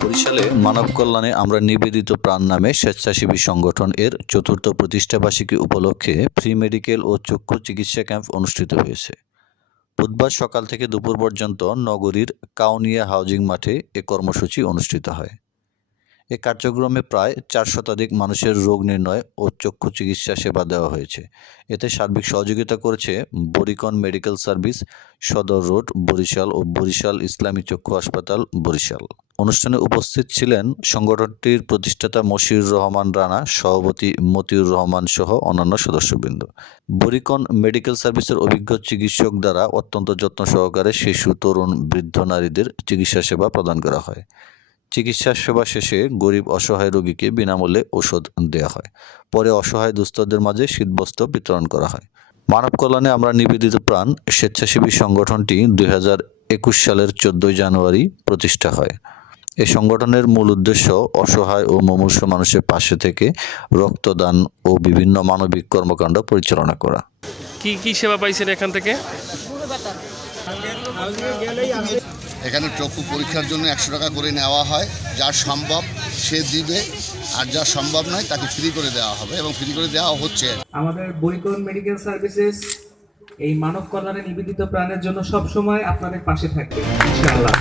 বরিশালে মানব কল্যাণে আমরা নিবেদিত প্রাণ নামে স্বেচ্ছাসেবী সংগঠন এর চতুর্থ প্রতিষ্ঠাবার্ষিকী উপলক্ষে ফ্রি মেডিকেল ও চক্ষু চিকিৎসা ক্যাম্প অনুষ্ঠিত হয়েছে। বুধবার সকাল থেকে দুপুর পর্যন্ত নগরীর কাউনিয়া হাউজিং মাঠে এ কর্মসূচি অনুষ্ঠিত হয়। এ কার্যক্রমে প্রায় চার শতাধিক মানুষের রোগ নির্ণয় ও চক্ষু চিকিৎসা সেবা দেওয়া হয়েছে। এতে সার্বিক সহযোগিতা করেছে Barikon medical service, Sadar road, Barishal ও বরিশাল ইসলামী চক্ষু হাসপাতাল, বরিশাল। অনুষ্ঠানে উপস্থিত ছিলেন সংগঠনটির প্রতিষ্ঠাতা মশিউর রহমান রানা, সভাপতি মতিউর রহমান সহ অন্যান্য সদস্যবৃন্দ। বরিকন মেডিকেল সার্ভিসের অভিজ্ঞ চিকিৎসক দ্বারা অত্যন্ত যত্ন সহকারে শিশু, তরুণ, বৃদ্ধ নারীদের চিকিৎসা সেবা প্রদান করা হয়। চিকিৎসা সেবা শেষে গরিব অসহায় রোগীকে বিনামূল্যে ওষুধ দেওয়া হয়। পরে অসহায় দুস্থদের মাঝে শীতবস্ত্র বিতরণ করা হয়। মানব কল্যাণে আমরা নিবেদিত প্রাণ স্বেচ্ছাসেবী সংগঠনটি দুই একুশ সালের চোদ্দই জানুয়ারি প্রতিষ্ঠা হয়। এই সংগঠনের মূল উদ্দেশ্য অসহায় ও মুমূর্ষ মানুষের পাশে থেকে রক্তদান ও বিভিন্ন মানবিক কর্মকাণ্ড পরিচালনা করা। কি কি সেবা পাইছেন এখান থেকে? এখানে চক্ষু পরীক্ষার জন্য একশো টাকা করে নেওয়া হয়। যা সম্ভব সে দিবে, আর যা সম্ভব নয় তাকে ফ্রি করে দেওয়া হবে এবং ফ্রি করে দেওয়া হচ্ছে। আমাদের বরিকন মেডিকেল সার্ভিসেস এই মানব কল্যাণে নিবেদিত প্রাণের জন্য সবসময় আপনাদের পাশে থাকবে, ইনশাআল্লাহ।